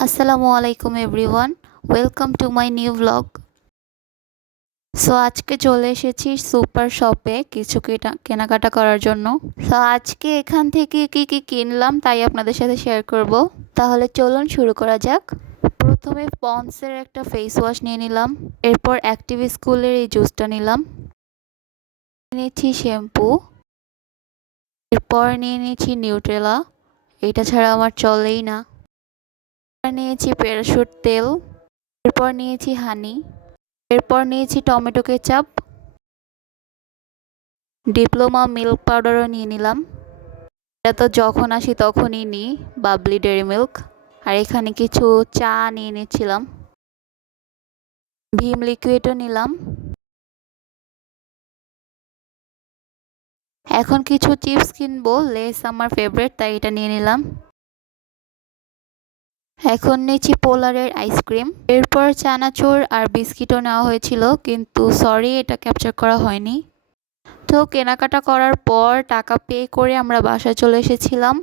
আসসালামু আলাইকুম everyone, welcome to my new blog. So, আজকে চলে এসেছি সুপার শপে কিছু কেনা- কেনাকাটা করার জন্য। সো, আজকে এখান থেকে কি কি কিনলাম তাই আপনাদের সাথে শেয়ার করব। তাহলে চলুন শুরু করা যাক। প্রথমে পন্সের একটা ফেস ওয়াশ নিয়ে নিলাম, এরপর অ্যাক্টিভ স্কুলের এই জুসটা নিলাম। নিয়েছি শ্যাম্পু এরপর নিয়ে নিয়েছি নিউট্রেলা এটা ছাড়া আমার চলেই না। নিয়েছি প্যারাশুট তেল, এরপর নিয়েছি হানি, এরপর নিয়েছি টমেটো কেচাপ, ডিপ্লোমা মিল্ক পাউডারও নিয়ে নিলাম। এটা তো যখন আসি তখনই নিই, বাবলি ডেরি মিল্ক। আর এখানে কিছু চা নিয়ে নিচ্ছিলাম। ভীম লিকুইডও নিলাম। এখন কিছু চিপস কিনবো, লেস আমার ফেভারিট তাই এটা নিয়ে নিলাম। এখন নিয়েছি পোলারের আইসক্রিম। এরপর চানাচুর আর বিস্কিটও নেওয়া হয়েছিল, কিন্তু সরি এটা ক্যাপচার করা হয়নি। তো কেনাকাটা করার পর টাকা পে করে আমরা বাসায় চলে এসেছিলাম।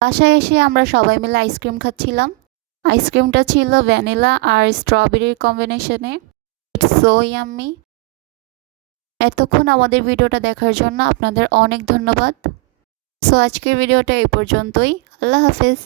বাসায় এসে আমরা সবাই মিলে আইসক্রিম খাচ্ছিলাম। আইসক্রিমটা ছিল ভ্যানিলা আর স্ট্রবেরির কম্বিনেশনে ইটস সো ইয়াম্মি এতক্ষণ আমাদের ভিডিওটা দেখার জন্য আপনাদের অনেক ধন্যবাদ। সো আজকের ভিডিওটা এই পর্যন্তই। আল্লাহ হাফেজ।